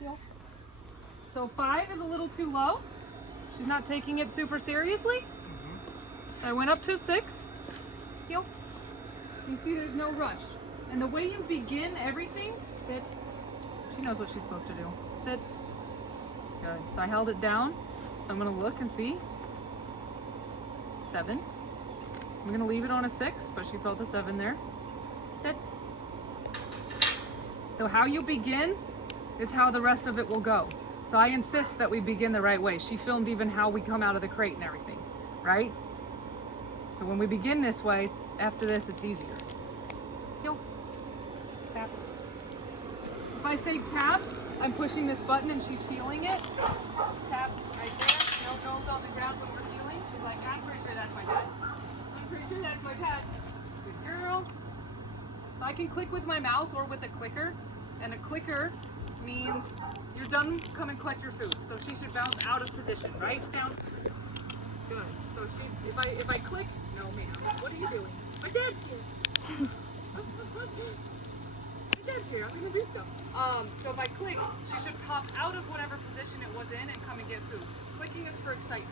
Heel. So 5 is a little too low. She's not taking it super seriously. I went up to 6. Heel. You see there's no rush. And the way you begin everything, sit. She knows what she's supposed to do. Sit. Good. So I held it down. So I'm going to look and see. 7. I'm going to leave it on a 6, but she felt a 7 there. Sit. So how you begin is how the rest of it will go. So I insist that we begin the right way. She filmed even how we come out of the crate and everything, right? So when we begin this way, after this, it's easier. Heel. Tap. If I say tap, I'm pushing this button and she's feeling it. Tap right there. No nose on the ground when we're feeling. She's like, I'm pretty sure that's my dad. I'm pretty sure that's my dad. Good girl. So I can click with my mouth or with a clicker. And a clicker means you're done, come and collect your food. So she should bounce out of position, right? Down. Good. So if I click, no ma'am, what are you doing? My dad's here. My dad's here, I'm gonna do stuff. So if I click, she should pop out of whatever position it was in and come and get food. Clicking is for excitement.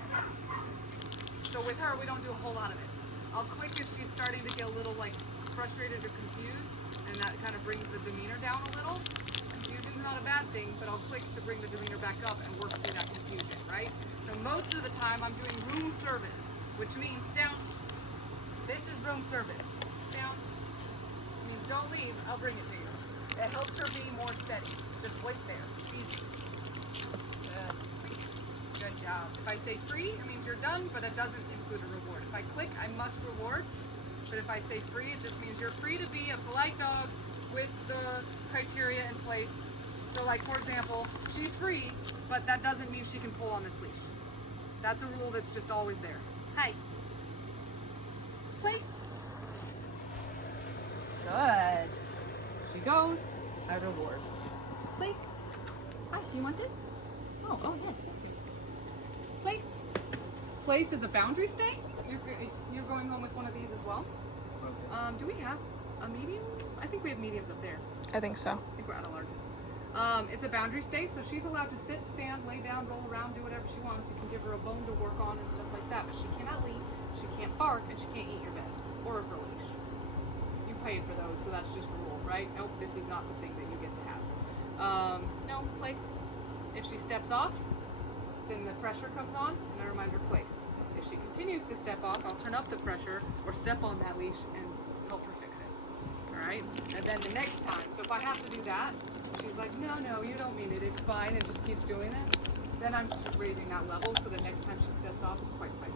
So with her, we don't do a whole lot of it. I'll click if she's starting to get a little like frustrated or confused, and that kind of brings the demeanor down a little. Confusion is not a bad thing, but I'll click to bring the demeanor back up and work through that confusion, right? So most of the time I'm doing room service, which means down. This is room service. Down. Means don't leave, I'll bring it to you. It helps her be more steady. Just wait there. Easy. Good. Good job. If I say free, it means you're done, but it doesn't include a reward. If I click, I must reward. But if I say free, it just means you're free to be a polite dog with the criteria in place. So like, for example, she's free, but that doesn't mean she can pull on this leash. That's a rule that's just always there. Hi. Place. Good. She goes. I reward. Place. Hi, do you want this? Oh, yes, thank you. Place. Place is a boundary stay. You're going home with one of these as well. Do we have a medium? I think we have mediums up there. I think so. I think we're out of larges. It's a boundary stay, so she's allowed to sit, stand, lay down, roll around, do whatever she wants. You can give her a bone to work on and stuff like that, but she cannot leave, she can't bark, and she can't eat your bed or her leash. You paid for those, so that's just a rule, right? Nope, this is not the thing that you get to have. No, place. If she steps off, then the pressure comes on, and I remind her place. If she continues to step off, I'll turn up the pressure or step on that leash and help her fix it. All right? And then the next time, so if I have to do that, she's like, no, you don't mean it, it's fine, and just keeps doing it, then I'm raising that level so the next time she steps off, it's quite spicy.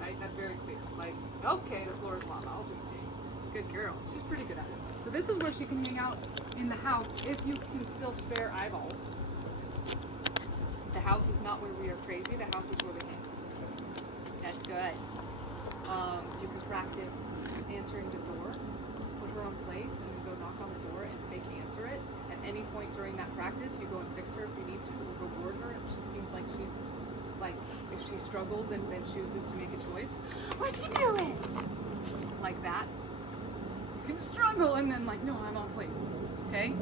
Right? That's very clear. Like, okay, the floor is lava, I'll just stay. Good girl. She's pretty good at it. So this is where she can hang out in the house if you can still spare eyeballs. The house is not where we are crazy, the house is where we hang. That's good. You can practice answering the door, put her on place, and then go knock on the door and fake answer it. At any point during that practice, you go and fix her if you need to, reward her if she seems like she's, like, if she struggles and then chooses to make a choice. What you doing? Like that. You can struggle and then like, no, I'm on place. Okay?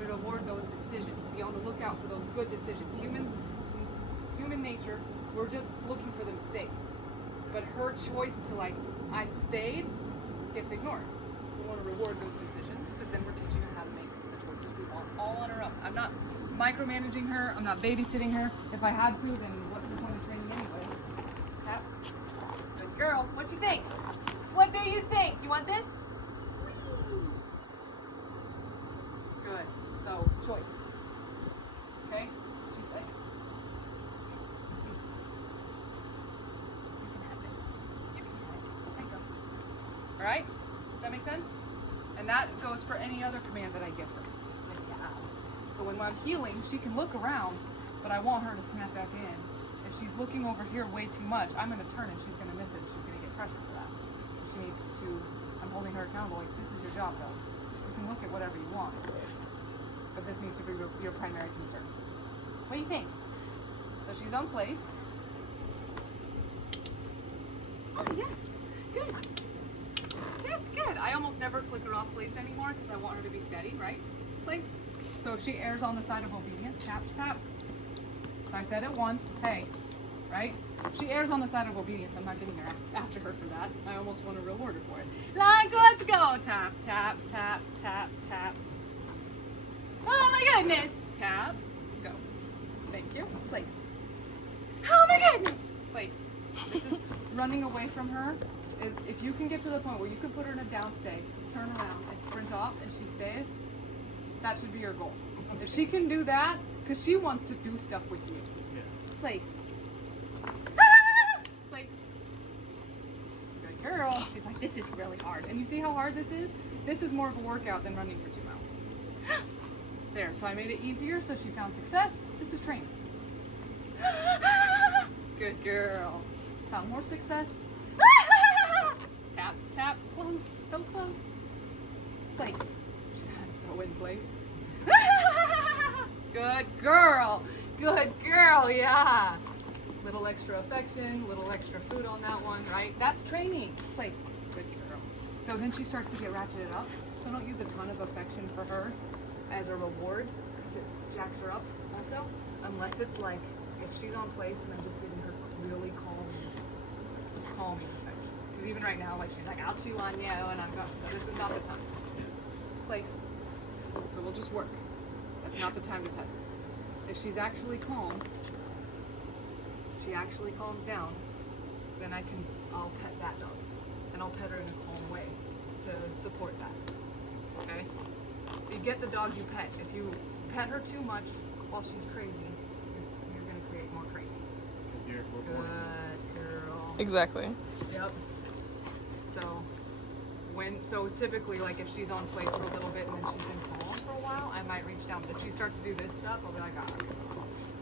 We reward those decisions. Be on the lookout for those good decisions. Human nature, we're just looking for the mistake. But her choice to like, I stayed, gets ignored. We want to reward those decisions because then we're teaching her how to make the choices we want all on her own. I'm not micromanaging her. I'm not babysitting her. If I had to, then what's the point of training anyway? Tap. Good girl. What you think? What do you think? You want this? Good. So, choice. Okay? She's like, all right? Does that make sense? And that goes for any other command that I give her. Good job. So when I'm healing, she can look around, but I want her to snap back in. If she's looking over here way too much, I'm going to turn and she's going to miss it. She's going to get pressure for that. She needs to, I'm holding her accountable, like, this is your job though. You can look at whatever you want, but this needs to be your primary concern. What do you think? So she's on place. Oh, yes. Good. That's good. I almost never click her off place anymore because I want her to be steady, right? Place. So if she errs on the side of obedience, tap, tap. So I said it once, hey, right? If she errs on the side of obedience, I'm not getting her after her for that. I almost want to reward her for it. Like, let's go. Tap, tap, tap, tap, tap. Oh my goodness. Tap. Go. Thank you. Place. Oh my goodness. Place. This is running away from her. Is if you can get to the point where you can put her in a down stay, turn around and sprint off and she stays, that should be your goal. If she can do that, because she wants to do stuff with you. Yeah. Place. Place. Good girl. She's like, this is really hard. And you see how hard this is? This is more of a workout than running for 2 miles. There, so I made it easier so she found success. This is training. Good girl. Found more success. Tap, tap, close, so close. Place. She's so in place. Good girl. Good girl, yeah. Little extra affection, little extra food on that one, right? That's training. Place. Good girl. So then she starts to get ratcheted up. So don't use a ton of affection for her as a reward, because it jacks her up also. Unless it's like, if she's on place and I'm just giving her really calming affection. Because even right now, like she's like, I'll chew on you, and I'm going, so this is not the time. Place. So we'll just work. That's not the time to pet her. If she's actually calm, she actually calms down, then I'll pet that dog. And I'll pet her in a calm way to support that. Okay? So you get the dog you pet. If you pet her too much while she's crazy, you're going to create more crazy. Because we're born. Good girl. Exactly. Yep. So typically, like if she's on place for a little bit and then she's been calm for a while, I might reach down. But if she starts to do this stuff, I'll be like,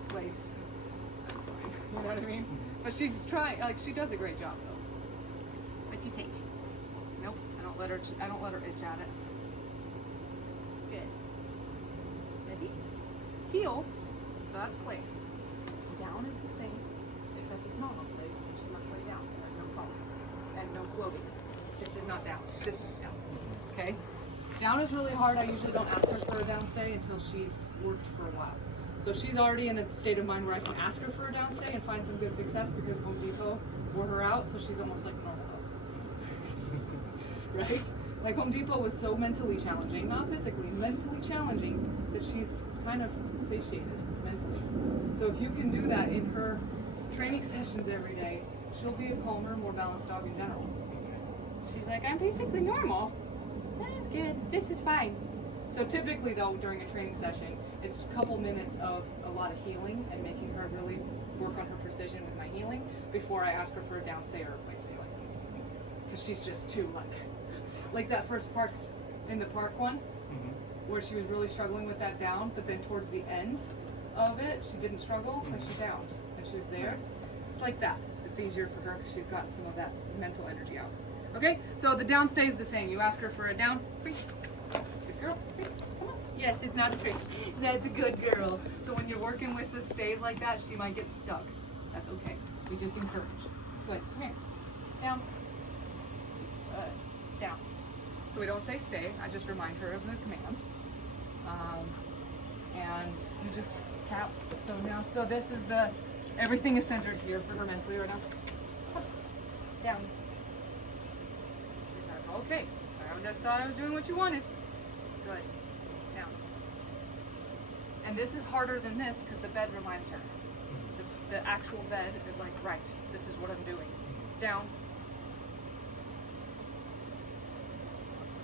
place. That's fine. You know what I mean? But she's trying. Like she does a great job though. What you think? Nope. I don't let her itch at it. Good. Ready? Heel. So that's place. Down is the same, except it's not on place. She must lay down. There's no collar and no floating. This is not down. This is down. Okay? Down is really hard. I usually don't ask her for a down stay until she's worked for a while. So she's already in a state of mind where I can ask her for a down stay and find some good success because Home Depot wore her out, so she's almost like normal. Right? Like Home Depot was so mentally challenging, not physically, mentally challenging, that she's kind of satiated mentally. So if you can do that in her training sessions every day, she'll be a calmer, more balanced dog in general. She's like, I'm basically normal. That is good. This is fine. So typically though, during a training session, it's a couple minutes of a lot of healing and making her really work on her precision with my healing before I ask her for a downstay or a place stay like this. Because she's just too like that first park in the park one, where she was really struggling with that down, but then towards the end of it, she didn't struggle because she downed and she was there. It's like that. It's easier for her because she's got some of that mental energy out. Okay, so the down stays the same. You ask her for a down. Good girl. Come on. Yes, it's not a trick. That's a good girl. So when you're working with the stays like that, she might get stuck. That's okay. We just encourage. Good. Come here. Down. Down. So we don't say stay. I just remind her of the command. And you just tap. So now, so this is everything is centered here for her mentally right now. Down. Okay, I just thought I was doing what you wanted. Good. Down. And this is harder than this because the bed reminds her. The actual bed is like, right, this is what I'm doing. Down.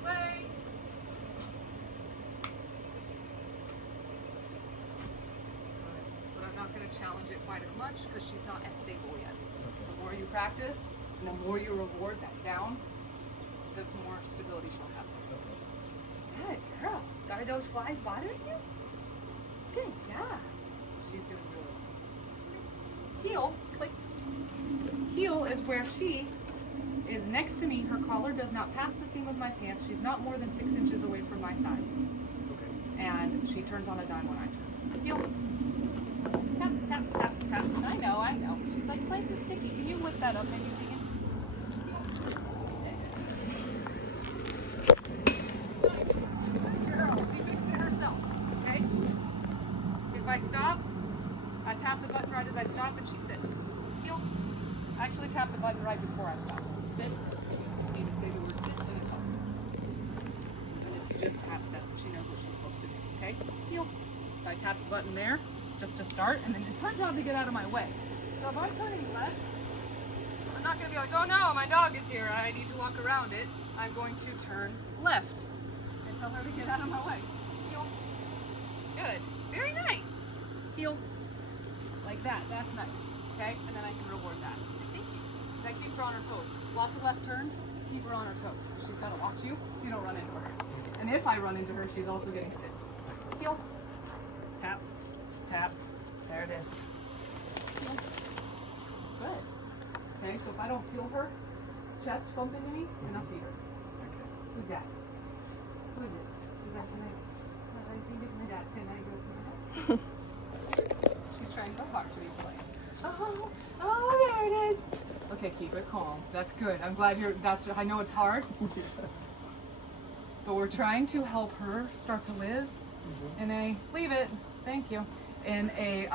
Play. But I'm not going to challenge it quite as much because she's not as stable yet. The more you practice, and the more you reward that down, the more stability she'll have. Good girl. Are those flies bothering you? Good job. She's doing really well. Heel, place. Heel is where she is next to me. Her collar does not pass the seam of my pants. She's not more than 6 inches away from my side. Okay. And she turns on a dime when I turn. Heel. Tap, tap, tap, tap. I know. She's like, place is sticky. Can you lift that up and you see it? Girl, she fixed it herself, okay? I stop, I tap the button right as I stop and she sits. Heel. Actually tap the button right before I stop. Sit. You need to say the word sit and it comes. And if you just tap that, she knows what she's supposed to do. Okay? Heel. So I tap the button there just to start, and then it's her job to get out of my way. So if I'm turning left, I'm not going to be like, oh no, my dog is here, I need to walk around it. I'm going to turn left and tell her to get out of my way. Heel. Good. Very nice. Heel. Like that. That's nice. Okay? And then I can reward that. Thank you. That keeps her on her toes. Lots of left turns, keep her on her toes. She's got to watch you so you don't run into her. And if I run into her, she's also getting stiff. Heel. Tap. Tap. There it is. Heel. Good. Okay, so if I don't feel her chest bump into me, then I'll feed her. Who's that? Who is it? She's like, I think it's my dad. Can I go to my dad? She's trying so hard to be polite. Oh, there it is. Okay, keep it calm. That's good. I'm glad I know it's hard. Yes. But we're trying to help her start to live in a, leave it, thank you, in a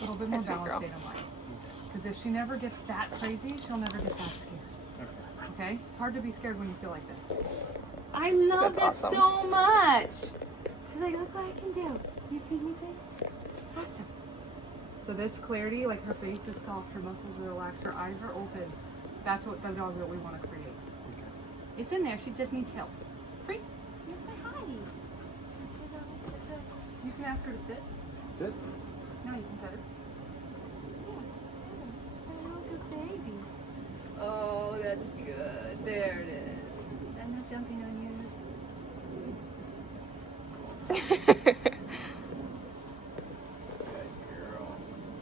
little bit more Sweet balanced girl. state of mind. Because if she never gets that crazy, she'll never get that scared. Okay? It's hard to be scared when you feel like this. I love That's it awesome. so much. She's like, look what I can do. Can you feed me this? Awesome. So this clarity, like her face is soft, her muscles are relaxed, her eyes are open. That's what the dog that we want to create. It's in there. She just needs help. Free. You say hi. You can ask her to sit. Sit. No, you can pet her. Babies. Oh, that's good. There it is. I'm not jumping on yours.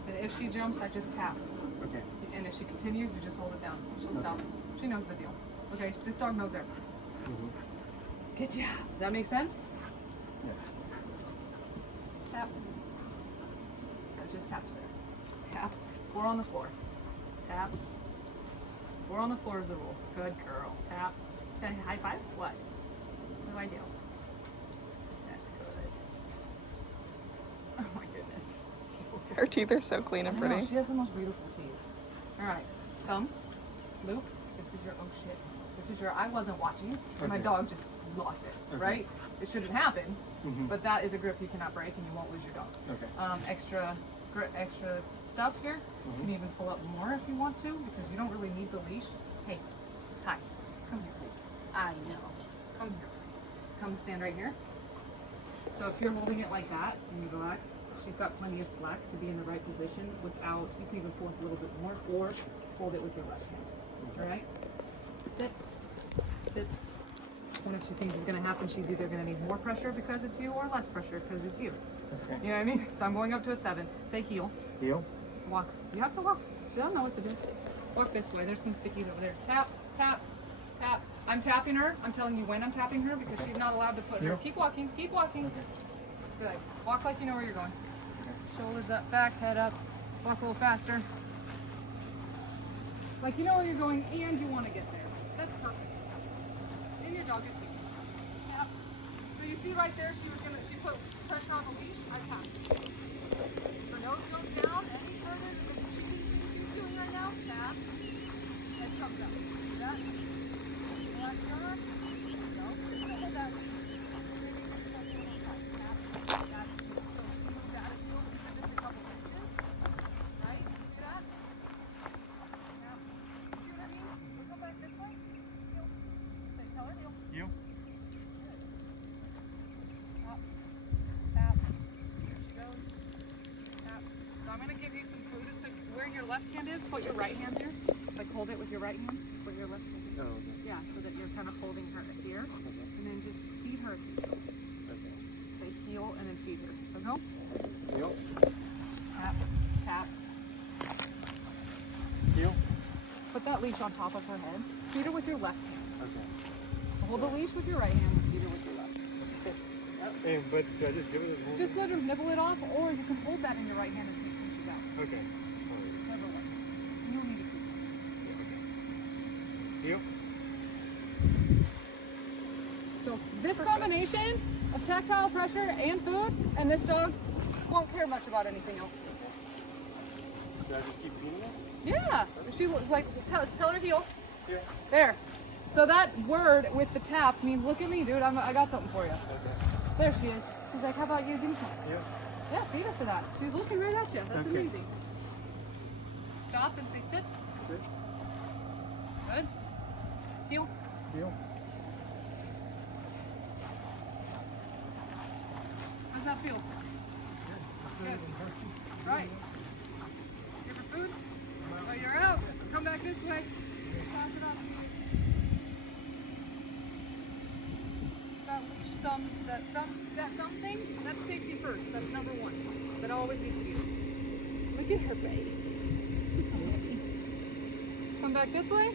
And if she jumps, I just tap. Okay. And if she continues, you just hold it down. She'll stop. She knows the deal. Okay, this dog knows everything. Good job. Does that make sense? Yes. Tap. So just tap there. Tap. 4 on the floor. Tap. 4 on the floor is the rule. Good girl. Tap. Okay, high five? What? What do I do? That's good. Oh my goodness. Her teeth are so clean and I know, pretty. she has the most beautiful teeth. Alright. Come. Loop. This is your, oh shit. This is your, I wasn't watching, and my Okay. dog just lost it, Okay. right? It shouldn't happen, Mhm. but that is a grip you cannot break and you won't lose your dog. Okay. Extra stuff here. You Mhm. can even pull up more if you want to, because you don't really need the leash. Just, hey, hi, come here please. I know. Come here please. Come stand right here. So if you're holding it like that and you relax, she's got plenty of slack to be in the right position without, you can even pull it a little bit more or hold it with your left hand. Alright? Sit. Sit. One of two things is going to happen. She's either going to need more pressure because it's you or less pressure because it's you. Okay. You know what I mean? So I'm going up to a 7. Say heel. Heel. Walk. You have to walk. She doesn't know what to do. Walk this way. There's some stickies over there. Tap, tap, tap. I'm tapping her. I'm telling you when I'm tapping her because she's not allowed to put her. Yeah. Keep walking. Keep walking. Good. Walk like you know where you're going. Shoulders up, back, head up. Walk a little faster. Like you know where you're going and you want to get there. That's perfect. And your dog is here. Tap. So you see right there, she put pressure on the leash. I tapped. Her nose goes down. Any further than the cheeky thing she's doing right now, tap. Head comes up. See that? Relax your arm. Go. Hold that. Maybe you can start doing it like tap. That's so she moved out of field even just a couple inches. Right? See that? Tap. See what I mean? We go back this way. Heel. Say, tell her heel. Heel. Tap. Tap. There she goes. Tap. So I'm going to give you some food. So where your left hand is, put your right hand here. Like hold it with your right hand. Put your left hand here. Oh, okay. Yeah, so that you're kind of holding her here. Okay. And then just feed her if you feel. Okay. Say heel and then feed her. So go. Heel. Tap. Tap. Heel. Put that leash on top of her head. Feed her with your left hand. Okay. So hold the leash with your right hand and feed her with your left. Sit. Yep. Hey, but do I just give it a Just let her nibble it off, or you can hold that in your right hand and keep pinches out. Okay. Alright. Whichever one. You'll need it too. Heel. So this combination of tactile pressure and food, and this dog won't care much about anything else. Should I just keep feeding it? Yeah, she like tell her heel. Here. There. So that word with the tap means look at me, dude. I got something for you. Okay. There she is. She's like, how about you do something? Yeah. Yeah, feed her for that. She's looking right at you. That's Okay. amazing. Stop and say sit. Good. Good. Heel. Deal. How's that feel? Good. Right. Give her food. Oh, you're out. Come back this way. Pass it up. That leash thumb, that thumb thing, that's safety first. That's number one. That always needs to be done. Look at her face. She's so happy. Come back this way.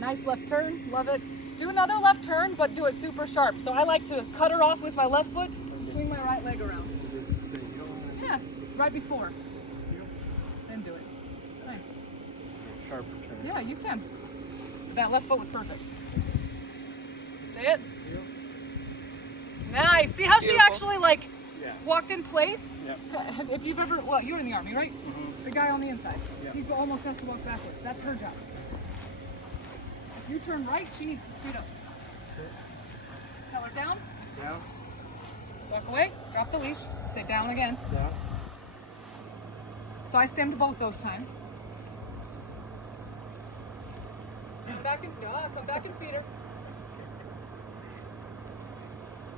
Nice left turn. Love it. Do another left turn, but do it super sharp. So I like to cut her off with my left foot, swing my right leg around. Just say heel and Yeah, right before. heel. Then do it. Nice. Sharper turn. Yeah, you can. That left foot was perfect. Say it. Heel. Nice. See how she Beautiful. actually like Yeah. walked in place? Yep. If you've ever, well, you were in the army, right? Mm-hmm. The guy on the inside. Yeah. He almost has to walk backwards. That's her job. If you turn right, she needs to speed up. Tell her down. Down. Walk away. Drop the leash. Say down again. Down. So I stemmed both those times. Come back and feed her.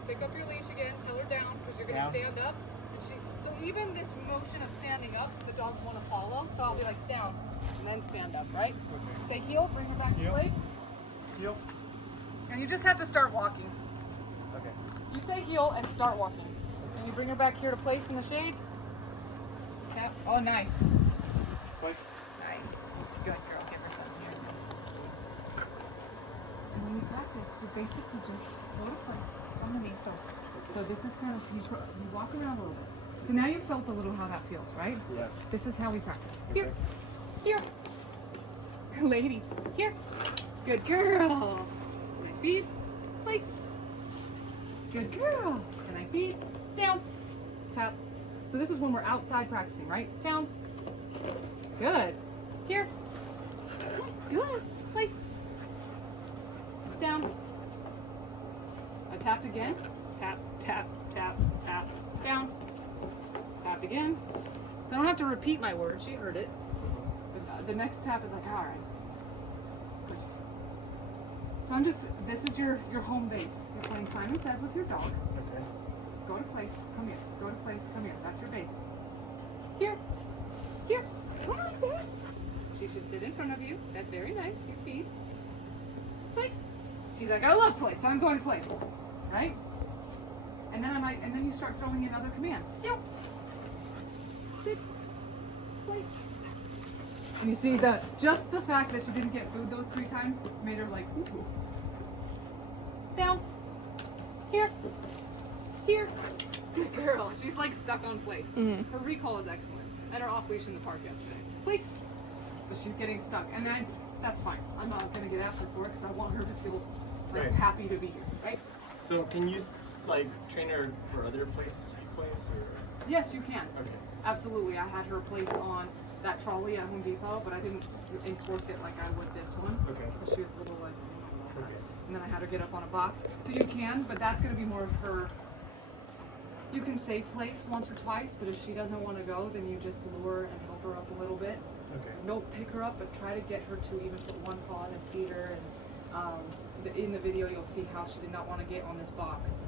Pick up your leash again. Tell her down because you're going to Down. stand up. And so even this motion of standing up, the dogs want to follow. So I'll be like down and then stand up, right? Okay. Say heel. Bring her back to Heel. place. Heel. And you just have to start walking. Okay. You say heel and start walking. And you bring her back here to place in the shade. Tap. Oh, nice. Place. Nice. Good girl. Give her some here. And when you practice, you basically just go to place. Come to me. So this is kind of, you walk around a little bit. So now you've felt a little how that feels, right? Yeah. This is how we practice. Okay. Here. Here. Lady. Here. Good girl. Can I feed? Place. Good girl. Can I feed? Down. Tap. So this is when we're outside practicing, right? Down. Good. Here. Good. Place. Down. I tapped again. Tap, tap, tap, tap. Down. Tap again. So I don't have to repeat my word. She heard it. The next tap is like, all right. Good. So I'm just, this is your home base. You're playing Simon Says with your dog. Okay. Go to place, come here. Go to place, come here. That's your base. Here. Here. Come on, there. She should sit in front of you. That's very nice. You feed. Place. She's like, I love place. I'm going place. Right? And then and then you start throwing in other commands. Heel. Sit. Place. And you see just the fact that she didn't get food those 3 times made her like, ooh. Down. Here. Here. Good girl. She's like stuck on place. Mm-hmm. Her recall is excellent. And her off leash in the park yesterday. Place. But she's getting stuck. And that's fine. I'm not going to get after her for it because I want her to feel like Right. happy to be here. Right? So can you like train her for other places to place or? Yes, you can. Okay. Absolutely. I had her place on that trolley at Home Depot, but I didn't enforce it like I would this one. Okay. Because she was a little like, Okay. and then I had her get up on a box. So you can, but that's going to be more of her. You can say place once or twice, but if she doesn't want to go, then you just lure and help her up a little bit. Okay. Don't pick her up, but try to get her to even put one paw in and feed her. And in the video, you'll see how she did not want to get on this box.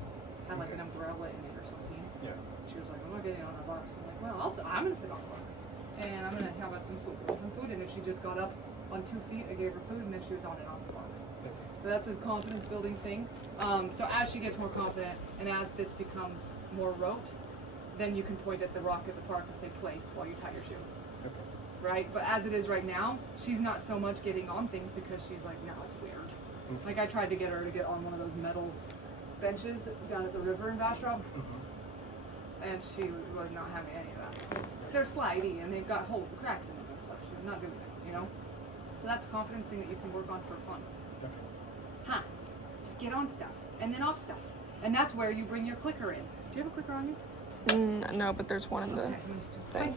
Had like Okay. an umbrella in it or something. Yeah. She was like, I'm not getting on that box. I'm like, well, I'm going to sit on the box. And I'm going to have some food. And if she just got up on 2 feet, I gave her food, and then she was on and off the box. Okay. So that's a confidence building thing. So as she gets more confident and as this becomes more rote, then you can point at the rock at the park and say place while you tie your shoe. Okay. Right? But as it is right now, she's not so much getting on things because she's like, no, it's weird. Mhm. Like I tried to get her to get on one of those metal benches down at the river in Bastrop, and she was not having any of that. They're slidey and they've got holes, cracks in them and stuff. She's not doing it, you know? So that's a confidence thing that you can work on for fun. Okay. Huh. Just get on stuff and then off stuff And that's where you bring your clicker in. Do you have a clicker on you? No, but there's one in the Okay, used to. thing.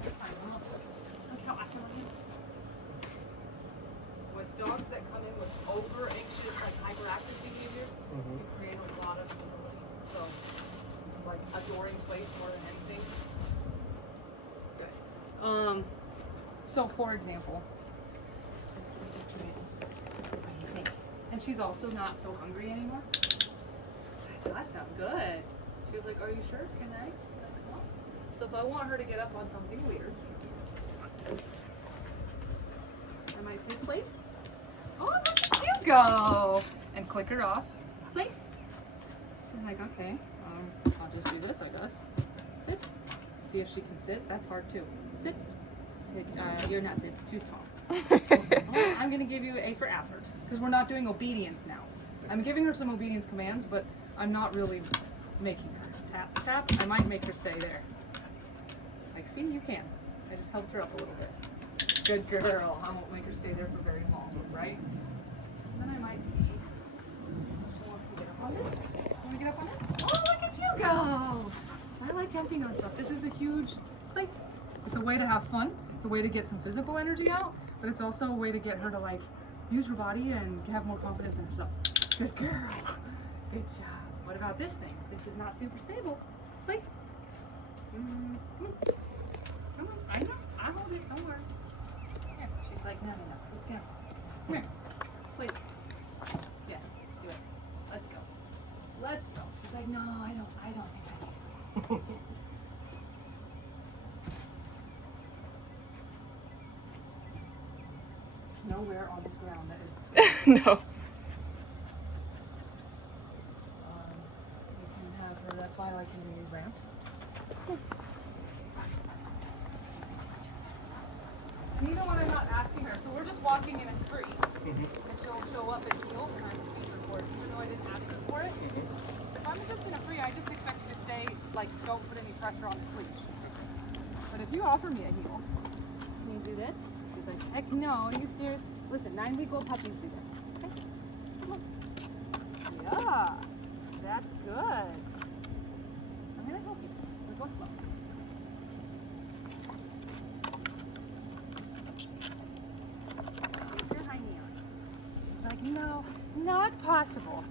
Look how awesome I am. With dogs that come in with over anxious, like hyperactive behaviors, you create a lot of stability. So, like adoring place more than anything. Good. So for example, and she's also not so hungry anymore. That sounds good. She was like, "Are you sure? Can I come on?" So if I want her to get up on something weird, I might say place. Oh, look at you go! And click her off. Place. She's like, okay, I'll just do this, I guess. Sit. See if she can sit. That's hard too. Sit. Sit. You're not sit. It's too small. Oh, I'm gonna give you A for effort because we're not doing obedience now. I'm giving her some obedience commands, but I'm not really making her. Tap, tap. I might make her stay there. Like, see, you can. I just helped her up a little bit. Good girl. I won't make her stay there for very long, right? And then I might see if she wants to get up on this. Want to get up on this? Oh, look at you go! I like jumping on stuff. This is a huge place. It's a way to have fun. It's a way to get some physical energy out, but it's also a way to get her to like use her body and have more confidence in herself. Good girl. Good job. What about this thing? This is not super stable. Place. Come on. Come on. I know. I hold it. Don't worry. Here. She's like, no. Let's go. Come here. Please. Yeah. Do it. Let's go. Let's go. She's like, no, I don't think I can. Nowhere on this ground that is a space. No. You can have her, that's why I like using these ramps. And you know what I'm not asking her, so we're just walking and it's free. And she'll show up at heels and I can feed her for it, even though I didn't ask her for it. If I'm just in a free, I just expect you to stay, like, don't put any pressure on this leash. But if you offer me a heel, can you do this? She's like, heck no, are you serious? Listen, 9-week-old puppies do this. Okay, come on. Yeah, that's good. I'm gonna help you. We'll go slow. Get your hind knee on. She's like, no, not possible.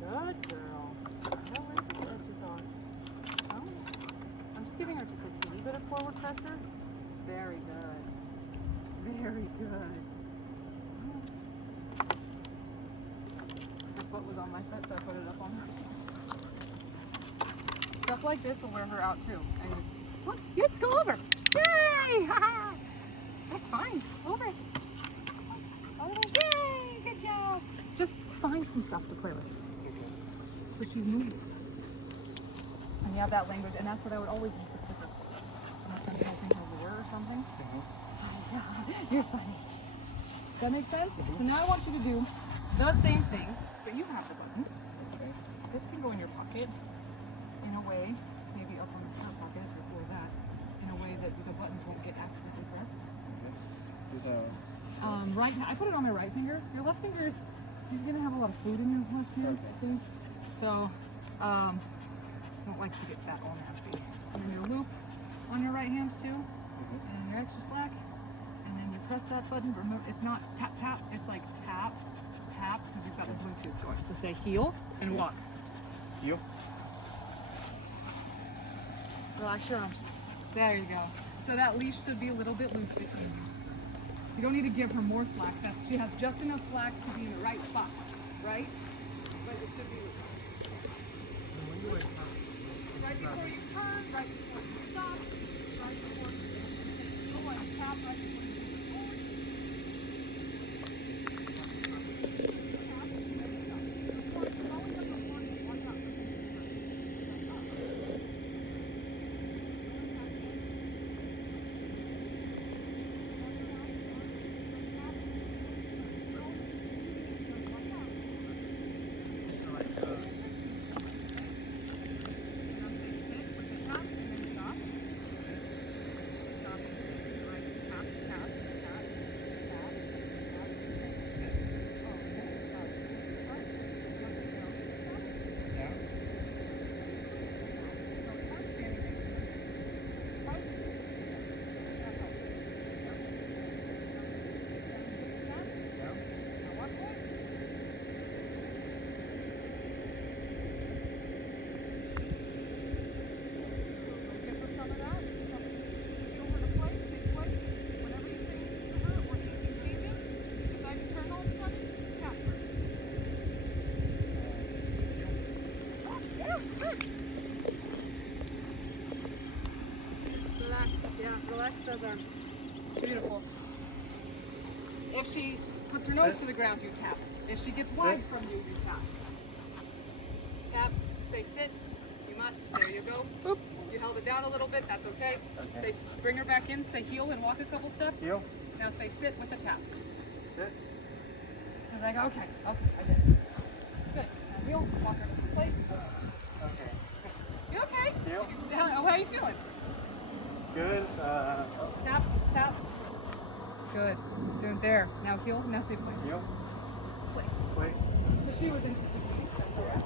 Good girl. I don't like the edges on. Oh. I'm just giving her just a teeny bit of forward pressure. Very good. Very good. Her foot was on my foot, so I put it up on her. Stuff like this will wear her out too. And it's, look, let's go over. Yay! That's fine. Over it. Over. Yay! Good job. Just find some stuff to play with. So she's moving. And you have that language, and that's what I would always use the clicker. Unless I'm helping her rear or something. You're funny. Does that make sense? So now I want you to do the same thing, but you have the button. Okay. This can go in your pocket in a way, maybe up on the front pocket or that, in a way that the buttons won't get accidentally pressed. Is Right, I put it on my right finger. Your left finger is, you're gonna have a lot of food in your left hand, see? So, don't like to get that all nasty. And then your loop on your right hand too, and your extra slack, and then you press that button. Remove, it's not tap tap, it's like tap tap because you've got the Bluetooth going. So say heel and walk. heel? Relax your arms. There you go. So that leash should be a little bit loose between you. You don't need to give her more slack. She has just enough slack to be in the right spot, right? But it should be loose. Right before you turn, right before you stop, right before you go on top, right before you move forward. Tap, arms. Beautiful. If she puts her nose to the ground, you tap. If she gets wide from you, you tap. Tap. Say sit. You must. There you go. Boop. You held it down a little bit. That's okay. Okay. Say bring her back in. Say heel and walk a couple steps. Heel. Now say sit with a tap. Sit. She's like, okay, I did it. Good. Now heel. Walk her to the plate. Okay. You okay? Heel. How are you feeling? Good. Tap, tap. Good. Soon there. Now heel. Now say place. Heel. Place. Place. So she was anticipating that.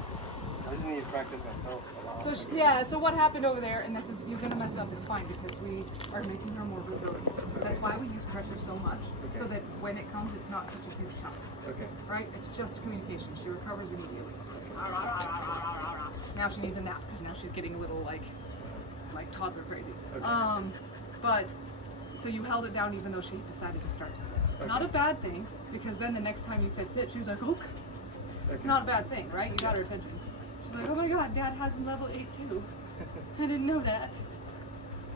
I just need to practice myself a lot. So yeah. So what happened over there? And this is you're gonna mess up. It's fine because we are making her more resilient. That's why we use pressure so much, so Okay. that when it comes, it's not such a huge shock. Okay. Right? It's just communication. She recovers immediately. Now she needs a nap because now she's getting a little like toddler crazy. Okay. But so you held it down even though she decided to start to sit. Okay. Not a bad thing because then the next time you said sit, she was like, okay. It's Okay. not a bad thing, right? You got her attention. She's like, oh my god, Dad has a level 8 too. I didn't know that.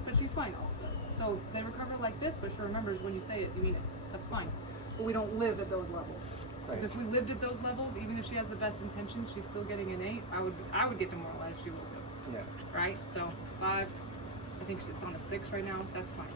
But she's fine all of a sudden. So they recover like this, but she remembers when you say it, you mean it. That's fine. But we don't live at those levels. Because Right. if we lived at those levels, even if she has the best intentions, she's still getting an 8. I would get demoralized. She will too. Yeah. Right? So 5. I think it's on a 6 right now. That's fine.